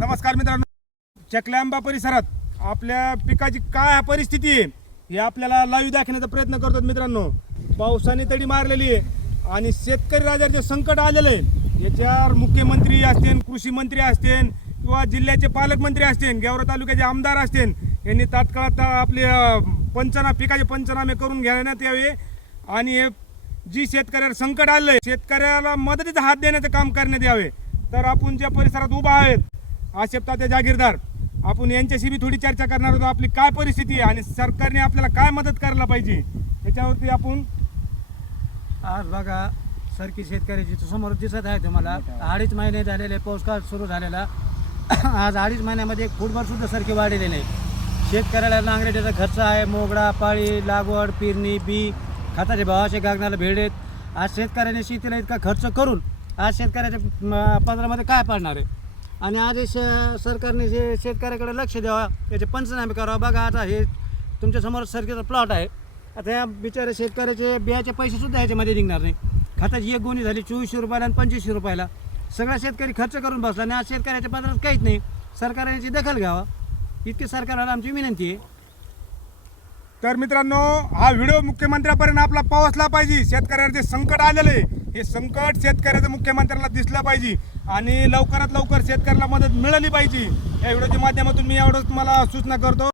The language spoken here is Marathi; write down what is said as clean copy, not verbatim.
नमस्कार मित्रांनो, चकल्याआंबा परिसरात आपल्या पिकाची काय परिस्थिती आहे हे आपल्याला लाईव्ह दाखवण्याचा प्रयत्न करतो मित्रांनो। पावसाने तडी मारलेली आहे आणि शेतकरी राजाचे जे संकट आलेले आहे याच्यावर मुख्यमंत्री असतील, कृषी मंत्री असतील किंवा जिल्ह्याचे पालकमंत्री असतील, गेवरा तालुक्याचे आमदार असतील, यांनी तात्काळ आपले पिकाचे पंचनामे करून घेण्यात यावे आणि हे जी शेतकऱ्याला संकट आले शेतकऱ्याला मदतीचा हात देण्याचं काम करण्यात यावे। तर आपण ज्या परिसरात उभा आहेत आसेफ तात्या जागीरदार, आपण यांच्याशी बी थोडी चर्चा करणार होतो। आपली काय परिस्थिती आहे आणि सरकारने आपल्याला काय मदत करायला पाहिजे याच्यावरती आपण आज बघा सरकी शेतकऱ्याची समोर दिसत आहे तुम्हाला 2.5 महिने झालेले पाऊसकाळ सुरू झालेला। आज 2.5 महिन्यामध्ये फुटभर सुद्धा सरकी वाढलेले नाही। शेतकऱ्याला नांगरट्याचा खर्च आहे, मोगडा, पाळी, लागवड, पेरणी, बी, खताचे भावाचे गागनाला भेडेत। आज शेतकऱ्याने शेतीला इतका खर्च करून आज शेतकऱ्याच्या पदरामध्ये काय पडणार आहे आणि आज सरकारने जे शेतकऱ्याकडे लक्ष द्यावा, त्याचे पंचनामे करावा। बघा आता हे तुमच्यासमोर सरकीचा प्लॉट आहे, आता या बिचाऱ्या शेतकऱ्याचे बियाचे पैसेसुद्धा ह्याच्यामध्ये निघणार नाही। खताची एक गोणी झाली 2400 रुपयाला आणि 2500 रुपयाला, सगळा शेतकरी खर्च करून बसला आणि आज शेतकऱ्याच्या पदरात काहीच नाही। सरकारने याची दखल घ्यावा इतकी सरकारला आमची विनंती आहे। तर मित्रांनो, हा व्हिडिओ मुख्यमंत्र्यापर्यंत आपला पोहोचला पाहिजे। शेतकऱ्याचे जे संकट आलेले हे संकट शेतकऱ्याचं मुख्यमंत्र्याला दिसलं पाहिजे आणि लवकरात लवकर शेतकऱ्याला मदत मिळाली पाहिजे। या व्हिडिओच्या माध्यमातून मी एवढंच तुम्हाला सूचना करतो।